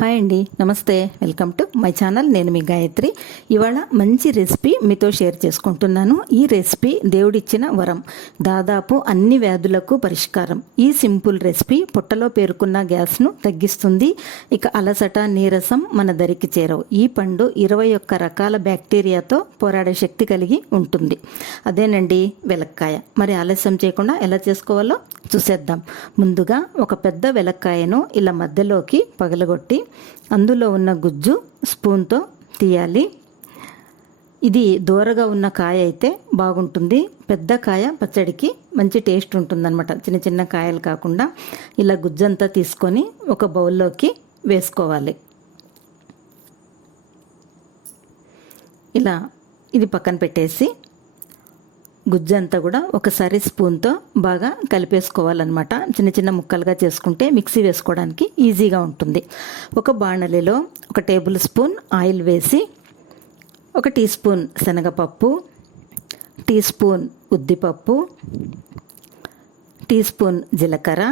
Hi అండి నమస్తే. Welcome to my channel. నేను మీ గాయత్రి. ఇవాళ మంచి రెసిపీ మీతో షేర్ చేసుకుంటున్నాను. ఈ రెసిపీ దేవుడిచ్చిన వరం. దాదాపు అన్ని వ్యాధులకు పరిష్కారం. ఈ సింపుల్ రెసిపీ పొట్టలో పేరుకున్న గ్యాస్ను తగ్గిస్తుంది. ఇక అలసట నీరసం మన దరికి చేరవు. ఈ పండు ఇరవై ఒక్క రకాల బ్యాక్టీరియాతో పోరాడే శక్తి కలిగి ఉంటుంది. అదేనండి వెలక్కాయ. మరి ఆలస్యం చేయకుండా ఎలా చేసుకోవాలో చూసేద్దాం. ముందుగా ఒక పెద్ద వెలక్కాయను ఇలా మధ్యలోకి పగలగొట్టి అందులో ఉన్న గుజ్జు స్పూన్తో తీయాలి. ఇది దూరగా ఉన్న కాయ అయితే బాగుంటుంది. పెద్ద కాయ పచ్చడికి మంచి టేస్ట్ ఉంటుందన్నమాట. చిన్న చిన్న కాయలు కాకుండా ఇలా గుజ్జంతా తీసుకొని ఒక బౌల్లోకి వేసుకోవాలి. ఇలా ఇది పక్కన పెట్టేసి గుజ్జంతా కూడా ఒకసారి స్పూన్తో బాగా కలిపేసుకోవాలన్నమాట. చిన్న చిన్న ముక్కలుగా చేసుకుంటే మిక్సీ వేసుకోవడానికి ఈజీగా ఉంటుంది. ఒక బాణలిలో ఒక టేబుల్ స్పూన్ ఆయిల్ వేసి ఒక టీ స్పూన్ శనగపప్పు టీ స్పూన్ ఉద్దిపప్పు టీ స్పూన్ జీలకర్ర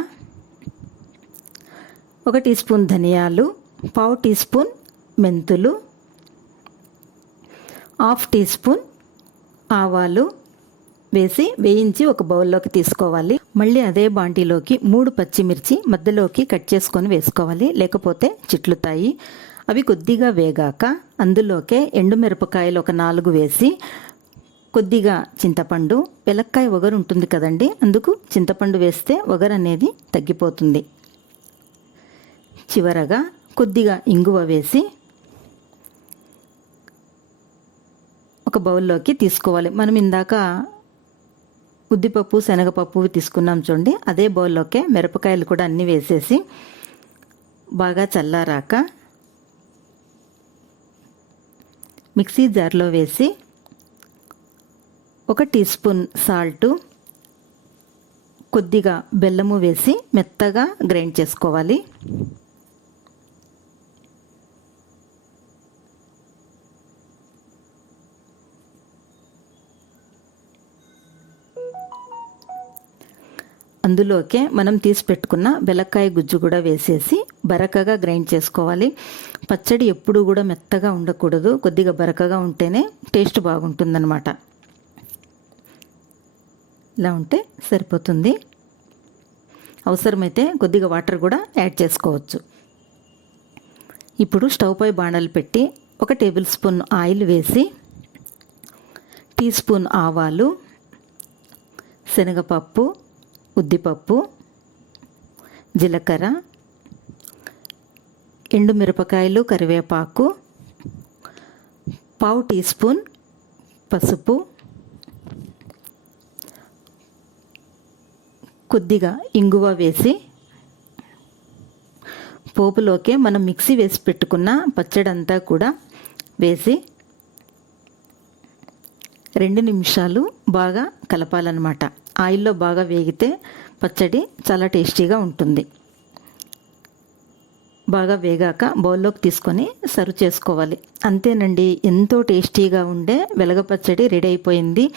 ఒక టీ స్పూన్ ధనియాలు పావు టీ స్పూన్ మెంతులు హాఫ్ టీ స్పూన్ ఆవాలు వేసి వేయించి ఒక బౌల్లోకి తీసుకోవాలి. మళ్ళీ అదే బాంటీలోకి మూడు పచ్చిమిర్చి మధ్యలోకి కట్ చేసుకొని వేసుకోవాలి. లేకపోతే చిట్లుతాయి. అవి కొద్దిగా వేగాక అందులోకే ఎండుమిరపకాయలు ఒక నాలుగు వేసి కొద్దిగా చింతపండు. పిలక్కాయ ఒగరు ఉంటుంది కదండి? అందుకు చింతపండు వేస్తే ఒగరు అనేది తగ్గిపోతుంది. చివరగా కొద్దిగా ఇంగువ వేసి ఒక బౌల్లోకి తీసుకోవాలి. మనం ఇందాక ఉద్దిపప్పు శనగపప్పు తీసుకున్నాం చూడండి. అదే బౌల్లోకే మిరపకాయలు కూడా అన్నీ వేసేసి బాగా చల్లారాక మిక్సీ జార్లో వేసి ఒక టీ స్పూన్ సాల్టు కొద్దిగా బెల్లము వేసి మెత్తగా గ్రైండ్ చేసుకోవాలి. అందులోకే మనం తీసి పెట్టుకున్న బెలక్కాయ గుజ్జు కూడా వేసేసి బరకగా గ్రైండ్ చేసుకోవాలి. పచ్చడి ఎప్పుడు కూడా మెత్తగా ఉండకూడదు. కొద్దిగా బరకగా ఉంటేనే టేస్ట్ బాగుంటుందన్నమాట. ఇలా ఉంటే సరిపోతుంది. అవసరమైతే కొద్దిగా వాటర్ కూడా యాడ్ చేసుకోవచ్చు. ఇప్పుడు స్టవ్ పై బాణలు పెట్టి ఒక టేబుల్ స్పూన్ ఆయిల్ వేసి టీ స్పూన్ ఆవాలు శనగపప్పు ఉద్దిపప్పు జీలకర్ర ఎండుమిరపకాయలు కరివేపాకు పావు టీ స్పూన్ పసుపు. కొద్దిగా ఇంగువ వేసి పోపులోకే మనం మిక్సీ వేసి పెట్టుకున్న పచ్చడంతా కూడా వేసి రెండు నిమిషాలు బాగా కలపాలన్నమాట. ఆయిల్లో బాగా వేగితే పచ్చడి చాలా టేస్టీగా ఉంటుంది. బాగా వేగాక బౌల్లోకి తీసుకొని సర్వ్ చేసుకోవాలి. అంతేనండి ఎంతో టేస్టీగా ఉండే వెలగ పచ్చడి రెడీ అయిపోయింది.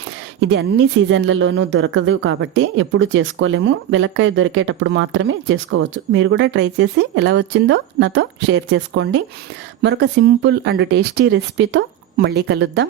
ఇది అన్ని సీజన్లలోనూ దొరకదు కాబట్టి ఎప్పుడు చేసుకోలేము. వెలక్కాయ దొరికేటప్పుడు మాత్రమే చేసుకోవచ్చు. మీరు కూడా ట్రై చేసి ఎలా వచ్చిందో నాతో షేర్ చేసుకోండి. మరొక సింపుల్ అండ్ టేస్టీ రెసిపీతో మళ్ళీ కలుద్దాం.